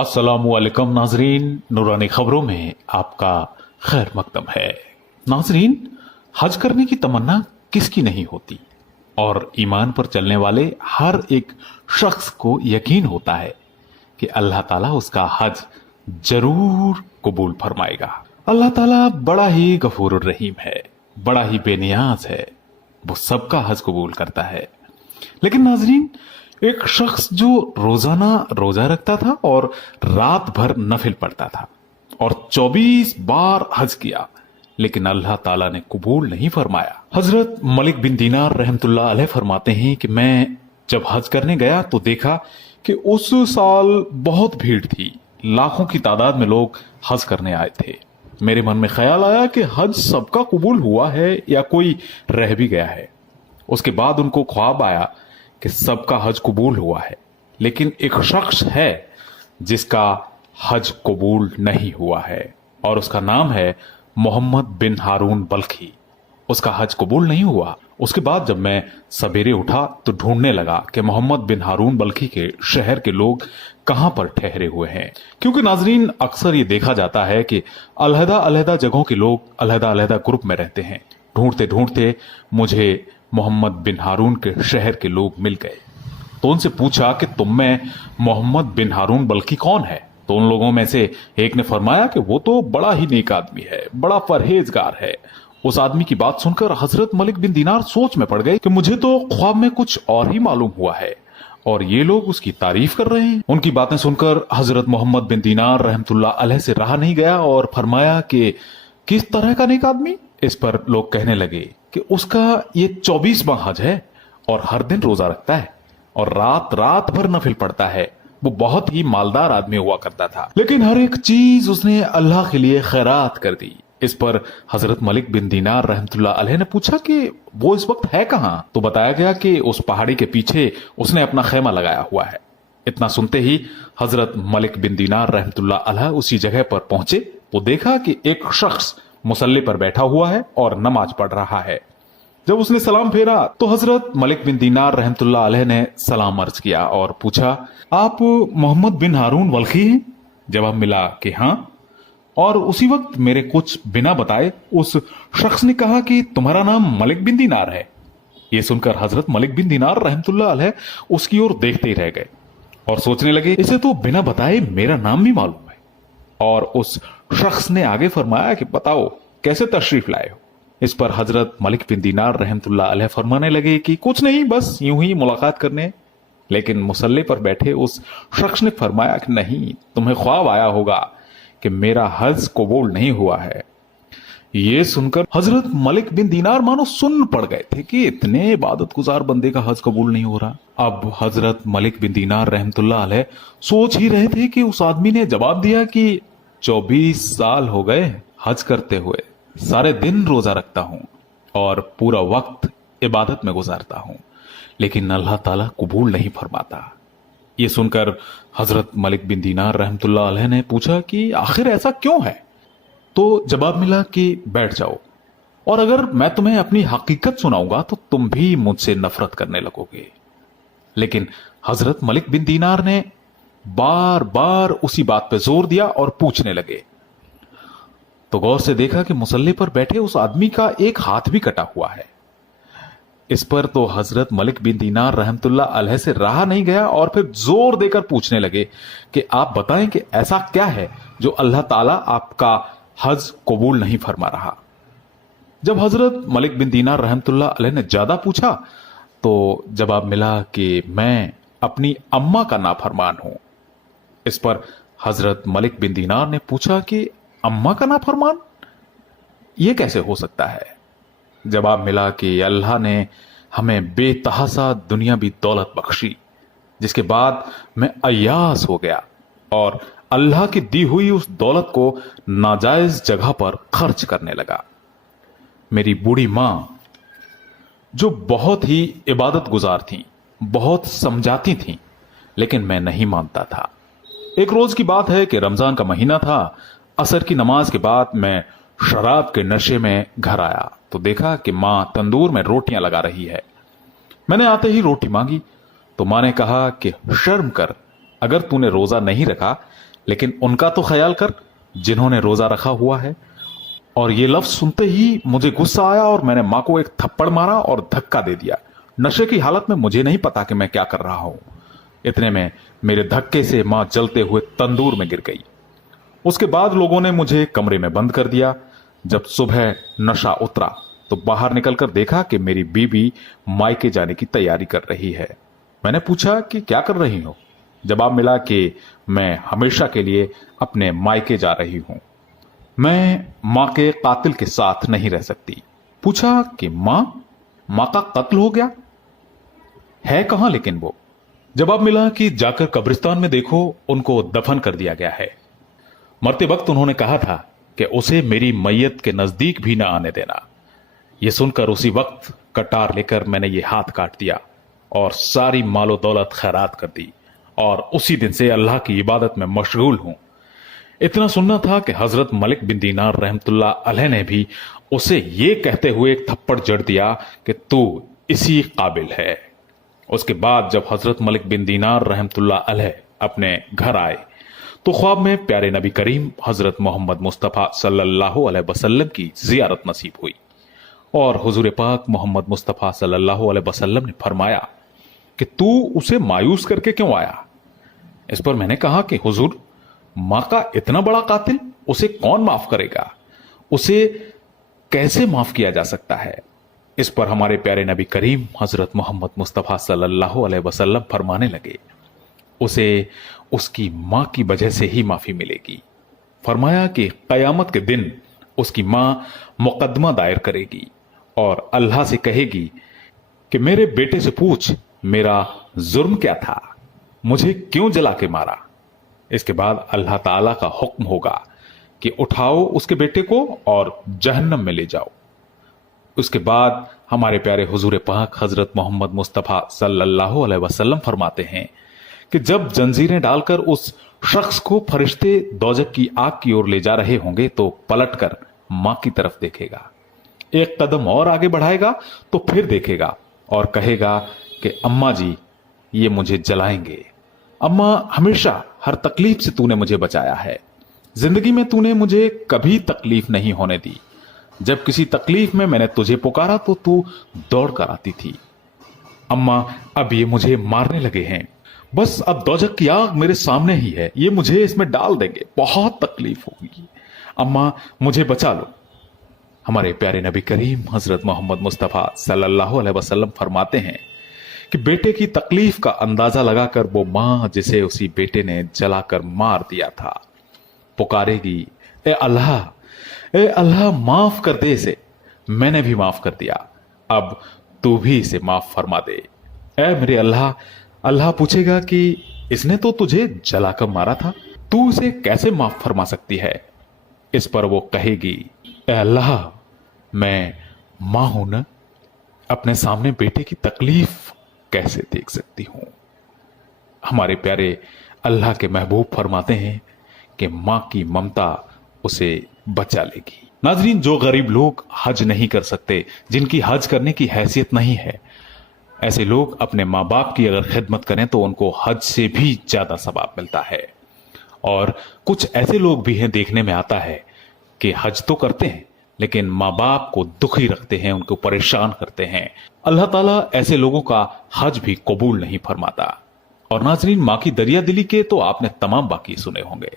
अस्सलामुअलैकुम नाजरीन, नूरानी खबरों में आपका खैर मकदम है। नाजरीन, हज करने की तमन्ना किसकी नहीं होती और ईमान पर चलने वाले हर एक शख्स को यकीन होता है कि अल्लाह ताला उसका हज जरूर कबूल फरमाएगा। अल्लाह ताला बड़ा ही गफूर रहीम है, बड़ा ही बेनियाज है, वो सबका हज कबूल करता है। लेकिन नाजरीन, एक शख्स जो रोजाना रोजा रखता था और रात भर नफिल पढ़ता था और 24 बार हज किया, लेकिन अल्लाह ताला ने कबूल नहीं फरमाया। हजरत मलिक बिन दीनार रहमतुल्लाह अलैह फरमाते हैं कि मैं जब हज करने गया तो देखा कि उस साल बहुत भीड़ थी, लाखों की तादाद में लोग हज करने आए थे। मेरे मन में ख्याल आया कि हज सबका कबूल हुआ है या कोई रह भी गया है। उसके बाद उनको ख्वाब आया कि सबका हज कबूल हुआ है, लेकिन एक शख्स है जिसका हज कबूल नहीं हुआ है और उसका नाम है मोहम्मद बिन हारून बल्खी। उसका हज कबूल नहीं हुआ। उसके बाद जब मैं सवेरे उठा तो ढूंढने लगा कि मोहम्मद बिन हारून बल्खी के शहर के लोग कहां पर ठहरे हुए हैं, क्योंकि नाजरीन अक्सर ये देखा जाता है कि अलहदा अलहदा जगहों के लोग अलहदा अलहदा ग्रुप में रहते हैं। ढूंढते ढूंढते मुझे मोहम्मद बिन हारून के शहर के लोग मिल गए। तो उनसे पूछा कि तुम में मोहम्मद बिन हारून बल्खी कौन है? तो उन लोगों में से एक ने फरमाया कि वो तो बड़ा ही नेक आदमी है, बड़ा परहेजगार है। उस आदमी की बात सुनकर हजरत मलिक बिन दीनार सोच में पड़ गए कि मुझे तो ख्वाब में कुछ और ही मालूम हुआ है और ये लोग उसकी तारीफ कर रहे हैं। उनकी बातें सुनकर हजरत मोहम्मद बिन दीनार रहमतुल्लाह अलैह से रहा नहीं गया और फरमाया कि किस तरह का नेक आदमी? इस पर लोग कहने लगे कि उसका ये 24वां हज है और हर दिन रोजा रखता है और रात रात भर नफिल पढ़ता है। वो बहुत ही मालदार आदमी हुआ करता था, लेकिन हर एक चीज उसने अल्लाह के लिए खैरात कर दी। इस पर हजरत मलिक बिन दीनार रहमतुल्लाह अलैह ने पूछा कि वो इस वक्त है कहां? तो बताया गया कि उस पहाड़ी के पीछे उसने अपना खेमा लगाया हुआ है। इतना सुनते ही हजरत मलिक बिन दीनार रहमतुल्लाह अलैह उसी जगह पर पहुंचे तो देखा कि एक शख्स मुसल्ले पर बैठा हुआ है और नमाज पढ़ रहा है। जब उसने सलाम फेरा तो हजरत मलिक बिन दीनार रहमतुल्लाह अलैह ने सलाम अर्ज किया और पूछा, आप मोहम्मद बिन हारून बल्खी हैं? जवाब मिला कि हाँ। और उसी वक्त मेरे कुछ बिना बताए उस शख्स ने कहा कि तुम्हारा नाम मलिक बिन दीनार है। ये सुनकर हजरत मलिक बिन दीनार रहमतुल्लाह अलैह उसकी ओर देखते ही रह गए और सोचने लगे, इसे तो बिना बताए मेरा नाम भी मालूम है। और उस शख्स ने आगे फरमाया कि बताओ कैसे तशरीफ लाए हो? इस पर हजरत मलिक बिन दीनार रहमतुल्लाह अलैह फरमाने लगे कि कुछ नहीं, बस यूं ही मुलाकात करने। लेकिन मुसल्ले पर बैठे उस शख्स ने फरमाया कि नहीं, तुम्हें ख्वाब आया होगा कि मेरा हज कबूल नहीं हुआ है। ये सुनकर हजरत मलिक बिन दीनार मानो सुन्न पड़ गए थे कि इतने इबादत गुजार बंदे का हज कबूल नहीं हो रहा। अब हजरत मलिक बिन दीनार रहमतुल्लाह अलैह सोच ही रहे थे कि उस आदमी ने जवाब दिया कि 24 साल हो गए हज करते हुए, सारे दिन रोजा रखता हूं और पूरा वक्त इबादत में गुजारता हूं, लेकिन अल्लाह ताला कबूल नहीं फरमाता। ये सुनकर हजरत मलिक बिन दीनार रहमतुल्लाह अलैह ने पूछा कि आखिर ऐसा क्यों है? तो जवाब मिला कि बैठ जाओ और अगर मैं तुम्हें अपनी हकीकत सुनाऊंगा तो तुम भी मुझसे नफरत करने लगोगे। लेकिन हजरत मलिक बिन दीनार ने बार बार उसी बात पे जोर दिया और पूछने लगे। तो गौर से देखा कि मुसल्ले पर बैठे उस आदमी का एक हाथ भी कटा हुआ है। इस पर तो हजरत मलिक बिन दीनार रहमतुल्लाह अलैह से रहा नहीं गया और फिर जोर देकर पूछने लगे कि आप बताएं कि ऐसा क्या है जो अल्लाह ताला आपका हज कबूल नहीं फरमा रहा। जब हजरत मलिक बिन दीनार रहमतुल्लाह अलैह ने ज्यादा पूछा तो जवाब मिला कि मैं अपनी अम्मा का नाफरमान हूं। इस पर हजरत मलिक बिन दीनार ने पूछा कि अम्मा का नाफरमान, यह कैसे हो सकता है? जवाब मिला कि अल्लाह ने हमें बेतहासा दुनियावी दौलत बख्शी, जिसके बाद मैं अय्यास हो गया और अल्लाह की दी हुई उस दौलत को नाजायज जगह पर खर्च करने लगा। मेरी बूढ़ी मां जो बहुत ही इबादत गुजार थी, बहुत समझाती थी, लेकिन मैं नहीं मानता था। एक रोज की बात है कि रमजान का महीना था। असर की नमाज के बाद मैं शराब के नशे में घर आया तो देखा कि मां तंदूर में रोटियां लगा रही है। मैंने आते ही रोटी मांगी तो मां ने कहा कि शर्म कर, अगर तूने रोजा नहीं रखा लेकिन उनका तो ख्याल कर जिन्होंने रोजा रखा हुआ है। और ये लफ्ज सुनते ही मुझे गुस्सा आया और मैंने मां को एक थप्पड़ मारा और धक्का दे दिया। नशे की हालत में मुझे नहीं पता कि मैं क्या कर रहा हूं। इतने में मेरे धक्के से मां जलते हुए तंदूर में गिर गई। उसके बाद लोगों ने मुझे कमरे में बंद कर दिया। जब सुबह नशा उतरा तो बाहर निकलकर देखा कि मेरी बीबी मायके जाने की तैयारी कर रही है। मैंने पूछा कि क्या कर रही हो? जवाब मिला कि मैं हमेशा के लिए अपने मायके जा रही हूं। मैं मां के कातिल के साथ नहीं रह सकती। पूछा कि मां का कत्ल हो गया है कहां? लेकिन वो जवाब मिला कि जाकर कब्रिस्तान में देखो, उनको दफन कर दिया गया है। मरते वक्त उन्होंने कहा था कि उसे मेरी मैयत के नजदीक भी ना आने देना। यह सुनकर उसी वक्त कटार लेकर मैंने ये हाथ काट दिया और सारी मालो दौलत खैरात कर दी और उसी दिन से अल्लाह की इबादत में मशगूल हूं। इतना सुनना था कि हजरत मलिक बिन दीनार रहमतुल्लाह अलैह ने भी उसे ये कहते हुए एक थप्पड़ जड़ दिया कि तू इसी काबिल है। उसके बाद जब हजरत मलिक बिन दीनार रहमतुल्लाह अलैह अपने घर आए तो ख्वाब में प्यारे नबी करीम हजरत मोहम्मद मुस्तफ़ा सल्लल्लाहु अलैहि वसल्लम की जियारत नसीब हुई और हुजूर पाक मोहम्मद मुस्तफ़ा सल्लल्लाहु अलैहि वसल्लम ने फरमाया कि तू उसे मायूस करके क्यों आया? इस पर मैंने कहा कि हुजूर, मां का इतना बड़ा कातिल, उसे कौन माफ करेगा? उसे कैसे माफ किया जा सकता है? इस पर हमारे प्यारे नबी करीम हजरत मोहम्मद मुस्तफ़ा सल्लल्लाहु अलैहि वसल्लम फरमाने लगे, उसे उसकी मां की वजह से ही माफी मिलेगी। फरमाया कि कयामत के दिन उसकी मां मुकदमा दायर करेगी और अल्लाह से कहेगी कि मेरे बेटे से पूछ मेरा जुर्म क्या था, मुझे क्यों जला के मारा। इसके बाद अल्लाह ताला का हुक्म होगा कि उठाओ उसके बेटे को और जहन्नम में ले जाओ। उसके बाद हमारे प्यारे हुजूर पाक हजरत मोहम्मद मुस्तफ़ा सल्लल्लाहु अलैहि वसल्लम फरमाते हैं कि जब जंजीरें डालकर उस शख्स को फरिश्ते दोजख की आग की ओर ले जा रहे होंगे तो पलटकर मां की तरफ देखेगा, एक कदम और आगे बढ़ाएगा तो फिर देखेगा और कहेगा कि अम्मा जी, ये मुझे जलाएंगे। अम्मा, हमेशा हर तकलीफ से तूने मुझे बचाया है, जिंदगी में तूने मुझे कभी तकलीफ नहीं होने दी। जब किसी तकलीफ में मैंने तुझे पुकारा तो तू दौड़ कर आती थी। अम्मा, अब ये मुझे मारने लगे हैं, बस अब दोजख की आग मेरे सामने ही है, ये मुझे इसमें डाल देंगे, बहुत तकलीफ होगी। अम्मा, मुझे बचा लो। हमारे प्यारे नबी करीम हजरत मोहम्मद मुस्तफ़ा सल्लल्लाहु अलैहि वसल्लम फरमाते हैं कि बेटे की तकलीफ का अंदाजा लगाकर वो मां जिसे उसी बेटे ने जलाकर मार दिया था पुकारेगी, ए अल्लाह माफ कर दे इसे, मैंने भी माफ कर दिया, अब तू भी इसे माफ फरमा दे। ए मेरे अल्लाह, अल्लाह पूछेगा कि इसने तो तुझे जलाकर मारा था, तू इसे कैसे माफ फरमा सकती है? इस पर वो कहेगी, ए अल्लाह, मैं मां हूं ना, अपने सामने बेटे की तकलीफ कैसे देख सकती हूं। हमारे प्यारे अल्लाह के महबूब फरमाते हैं कि मां की ममता उसे बचा लेगी। नाजरीन, जो गरीब लोग हज नहीं कर सकते, जिनकी हज करने की हैसियत नहीं है, ऐसे लोग अपने माँ बाप की अगर खिदमत करें तो उनको हज से भी ज्यादा सवाब मिलता है। और कुछ ऐसे लोग भी हैं, देखने में आता है कि हज तो करते हैं लेकिन माँ बाप को दुखी रखते हैं, उनको परेशान करते हैं। अल्लाह ताला ऐसे लोगों का हज भी कबूल नहीं फरमाता। और नाजरीन, माँ की दरिया दिली के तो आपने तमाम बाकी सुने होंगे,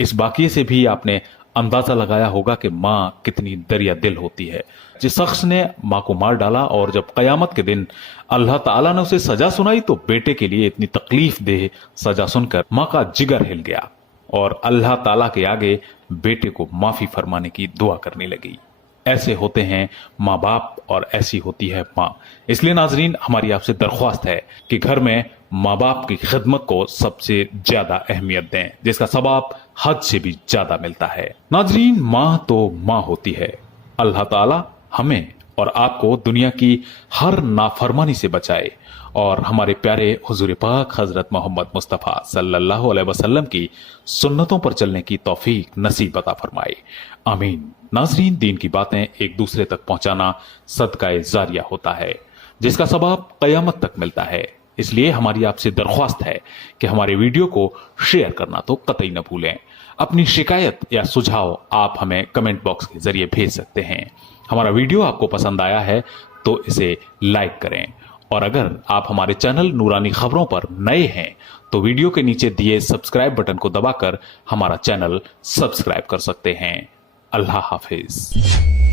इस बाकी से भी आपने अंदाजा लगाया होगा कि माँ कितनी दरिया दिल होती है। जिस शख्स ने माँ को मार डाला और जब कयामत के दिन अल्लाह ताला ने उसे सजा सुनाई तो बेटे के लिए इतनी तकलीफ देह सजा सुनकर माँ का जिगर हिल गया और अल्लाह ताला के आगे बेटे को माफी फरमाने की दुआ करने लगी। ऐसे होते हैं माँ बाप और ऐसी होती है माँ। इसलिए नाजरीन, हमारी आपसे दरख्वास्त है कि घर में माँ बाप की खिदमत को सबसे ज्यादा अहमियत दें, जिसका सवाब हज से भी ज्यादा मिलता है। नाजरीन, माँ तो माँ होती है। अल्लाह ताला हमें और आपको दुनिया की हर नाफरमानी से बचाए और हमारे प्यारे हुजूर पाक हजरत मोहम्मद मुस्तफ़ा सल्लल्लाहु अलैहि वसल्लम की सुन्नतों पर चलने की तौफीक नसीब अता फरमाए, आमीन। नाजरीन, दीन की बातें एक दूसरे तक पहुंचाना सदका जारिया होता है, जिसका सवाब कयामत तक मिलता है। इसलिए हमारी आपसे दरख्वास्त है कि हमारे वीडियो को शेयर करना तो कतई न भूलें। अपनी शिकायत या सुझाव आप हमें कमेंट बॉक्स के जरिए भेज सकते हैं। हमारा वीडियो आपको पसंद आया है तो इसे लाइक करें, और अगर आप हमारे चैनल नूरानी खबरों पर नए हैं तो वीडियो के नीचे दिए सब्सक्राइब बटन को दबाकर हमारा चैनल सब्सक्राइब कर सकते हैं। अल्लाह हाफिज।